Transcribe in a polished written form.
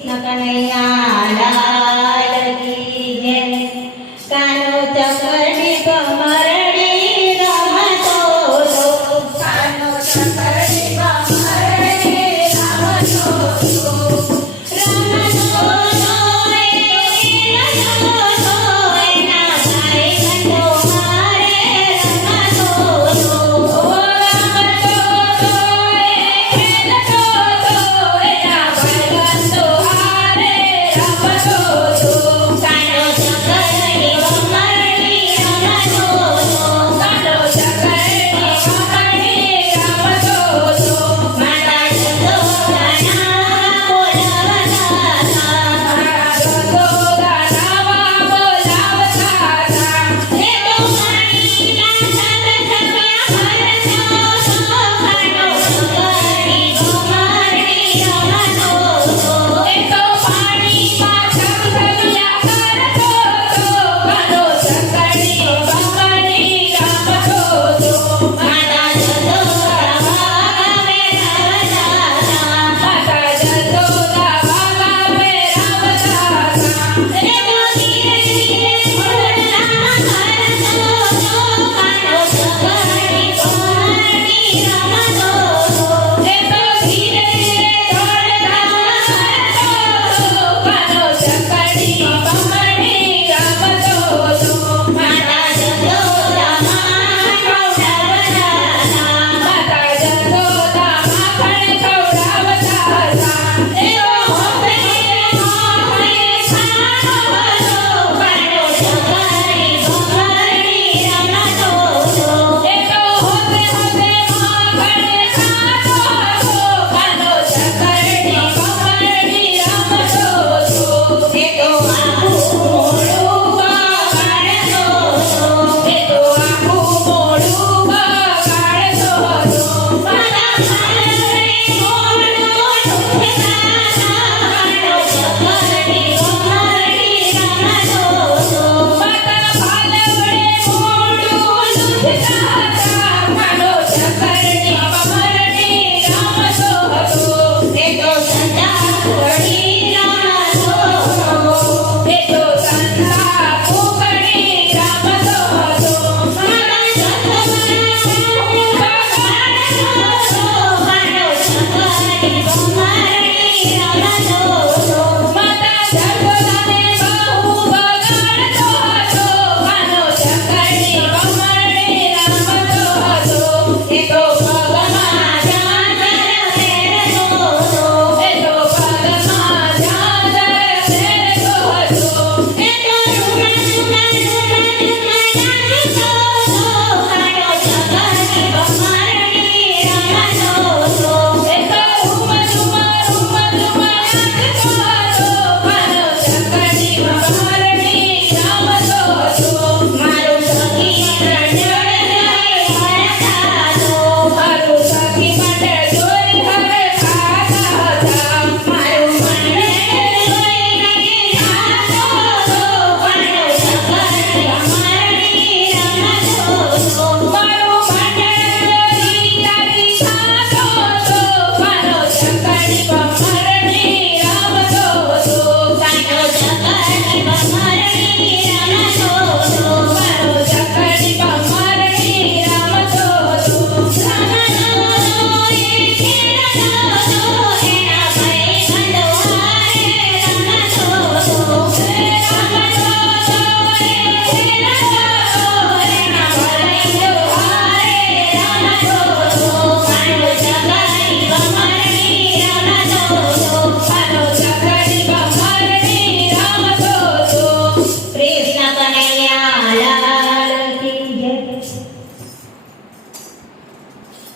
કનૈયા લાલ કી જય. કાનો ચકડી ભમરડી રમતો હતો. કાનો ચકડી ભમરડી રમતો હતો. રમતો હતો એના ભાઈ બંધો મારે રમતો હતો. રમતો હતો ખેલતો હતો એના ભાઈ બંધો હારે રમતો હતો. કાનો ચકડી ભમરડી રમતો હતો. કાનો ચકડી ભમરડી રમતો હતો. માતા યશોદાના બોલાવતા હતા. માતા યશોદાના બોલાવતા હતા. એ તો પાણીના છલછલિયા ભરતો હતો. કાનો ચકડી ભમરડી રમતો હતો. એ તો પાણીમાં છલછલિયા ભરતો હતો. કાનો ચકડી ભમરડી રમતો હતો. માતા યશોદા બાગામે રમતા હતા. માતા યશોદા બાગામે રમતા હતા. એ તો ધીરે ધીરે ઘોડલા કરતો હતો. કાનો ચકડી ભમરડી રમતો હતો. એ તો ધીરે ધીરે ઘોડલા કરતો હતો. કાનો ચકડી ભમરડી રમતો હતો. માતા યશોદા માખણ ખવડાવતા હતા. માતા યશોદા માખણ ખવડાવતા હતા. એ તો હોંભે હોંભે ખાતો હતો. કાનો ચકડી ભમરડી રમતો હતો. એ તો હોંભે હોંભે માખણ ખાતો હતો. કાનો ચકડી ભમરડી રમતો હતો. એ તો આખું મોઢું બગાડતો હતો. એ તો આખું મોઢું બગાડતો હતો. મારા પાલવડે મોઢું ઢૂંઢતા હતા. કાનો ચકડી ભમરડી રમતો હતો. માતા પાલવડે મોઢું ઢૂંઢતા હતા. કાનો ચકડી ભમરડી રમતો હતો. એ તો સંધા ફૂંકડી રમતો હતો. એ તો સંધા ફૂંકડી રમતો હતો. મારા જગમના બગાડતો હતો. કાનો ચકડી ભમરડી રમતો હતો. માતા જગમનાને બહુ બગાડતો હતો. કાનો ચકડી ભમરડી રમતો હતો. એ તો પગમાં ઝાંઝર પહેરતો હતો. એ તો પગમાં ઝાંઝર પહેરતો હતો. એ તો રૂના રૂના રૂના રૂના નાચતો હતો. કાનો ચકડી ભમરડી રમતો હતો. એ તો રૂમ રૂમ રૂમ રૂમ નાચતો હતો. કાનો ચકડી ભમરડી રમતો હતો. મારું સખી મંડળ જોઈ હરખા હતો. મારું સખી મંડળ જોઈ હરખા હતા. મારું મંડળ જોઈને જાતો હતો. કાનો ચકડી ભમરડી રમતો હતો. મારું મંડળ જોઈ તારી જાતો હતો. કાનો ચકડી ભમરડી રમતો હતો. કાનો ચકડી ભમરડી રમતો હતો. કાનો ચકડી ભમરડી રમતો હતો. રમતો હતો એ ખેલતો હતો. એના ભાઈ બંધો હારે રમતો હતો. રમતો હતો એ ખેલતો હતો. એના ભાઈ બંધો હારે રમતો હતો. કાનો ચકડી ભમરડી રમતો હતો. કાનો ચકડી ભમરડી રમતો હતો. કૃષ્ણ કનૈયા